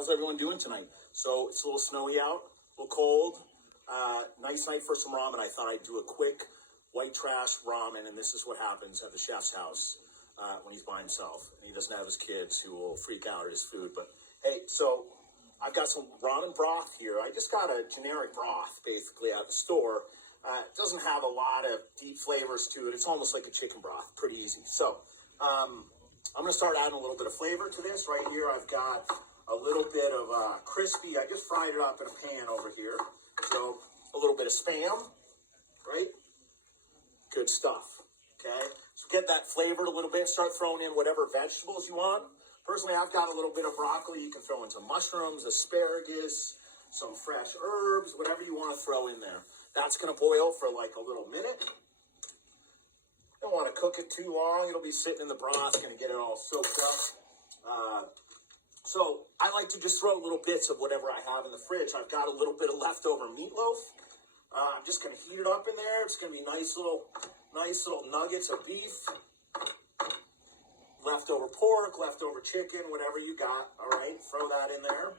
how's everyone doing tonight? So it's a little snowy out, a little cold. Nice night for some ramen. I thought I'd do a quick white trash ramen, and this is what happens at the chef's house when he's by himself and he doesn't have his kids who will freak out at his food. But hey, so I've got some ramen broth here. I just got a generic broth basically at the store. It doesn't have a lot of deep flavors to it. It's almost like a chicken broth, pretty easy. So I'm going to start adding a little bit of flavor to this. Right here I've got a little bit of crispy. I just fried it up in a pan over here. So a little bit of Spam, right? Good stuff, okay? So get that flavored a little bit. Start throwing in whatever vegetables you want. Personally, I've got a little bit of broccoli. You can throw in some mushrooms, asparagus, some fresh herbs, whatever you want to throw in there. That's going to boil for like a little minute. Don't want to cook it too long. It'll be sitting in the broth. Going to get it all soaked up. So I like to just throw little bits of whatever I have in the fridge. I've got a little bit of leftover meatloaf. I'm just going to heat it up in there. It's going to be nice little nuggets of beef, leftover pork, leftover chicken, whatever you got. All right, throw that in there.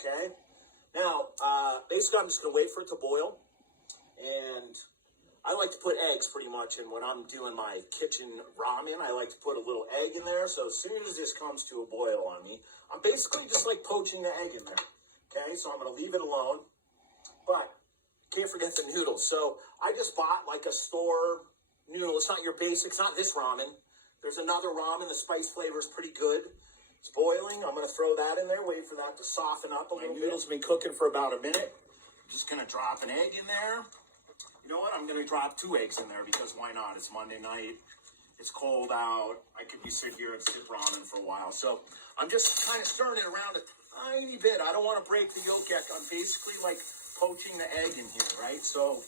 Okay. Now, basically, I'm just going to wait for it to boil, and I like to put eggs pretty much in when I'm doing my kitchen ramen. I like to put a little egg in there, so as soon as this comes to a boil on me, I'm basically just like poaching the egg in there. Okay, so I'm going to leave it alone, but can't forget the noodles. So I just bought like a store noodle. It's not your basic, it's not this ramen. There's another ramen. The spice flavor is pretty good. It's boiling. I'm going to throw that in there, wait for that to soften up a little bit. My noodles have been cooking for about a minute. I'm just going to drop an egg in there. You know what? I'm going to drop 2 eggs in there because why not? It's Monday night. It's cold out. I could be sit here and sip ramen for a while. So I'm just kind of stirring it around a tiny bit. I don't want to break the yolk yet. I'm basically like poaching the egg in here, right? So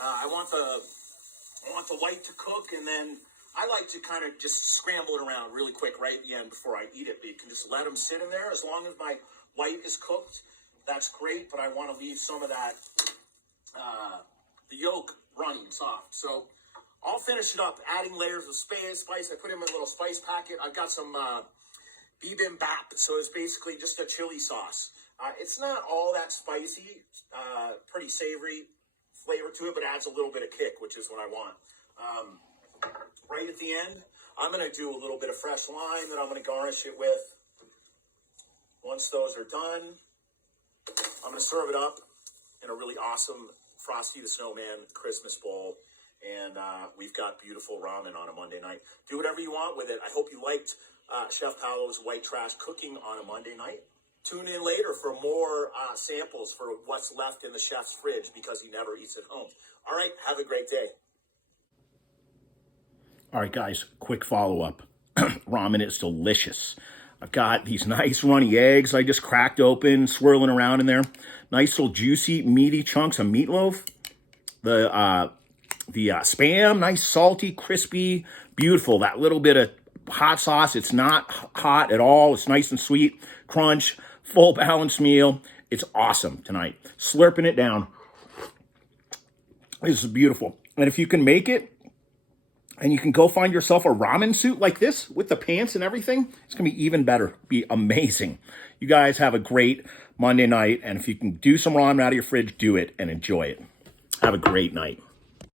I want the white to cook, and then I like to kind of just scramble it around really quick right at the end before I eat it. But you can just let them sit in there as long as my white is cooked. That's great, but I want to leave some of that, the yolk running soft. So I'll finish it up, adding layers of spice. I put in my little spice packet. I've got some bibimbap, so it's basically just a chili sauce. It's not all that spicy, pretty savory flavor to it, but adds a little bit of kick, which is what I want. Right at the end, I'm going to do a little bit of fresh lime that I'm going to garnish it with. Once those are done, I'm going to serve it up in a really awesome Frosty the Snowman Christmas bowl. And we've got beautiful ramen on a Monday night. Do whatever you want with it. I hope you liked Chef Paolo's white trash cooking on a Monday night. Tune in later for more samples for what's left in the chef's fridge because he never eats at home. All right, have a great day. All right, guys, quick follow-up. Ramen is delicious. I've got these nice runny eggs I just cracked open, swirling around in there. Nice little juicy, meaty chunks of meatloaf. The Spam, nice, salty, crispy, beautiful. That little bit of hot sauce, it's not hot at all. It's nice and sweet. Crunch, full balanced meal. It's awesome tonight. Slurping it down. This is beautiful. And if you can make it, and you can go find yourself a ramen suit like this with the pants and everything, it's going to be even better. Be amazing. You guys have a great Monday night, and if you can do some ramen out of your fridge, do it and enjoy it. Have a great night.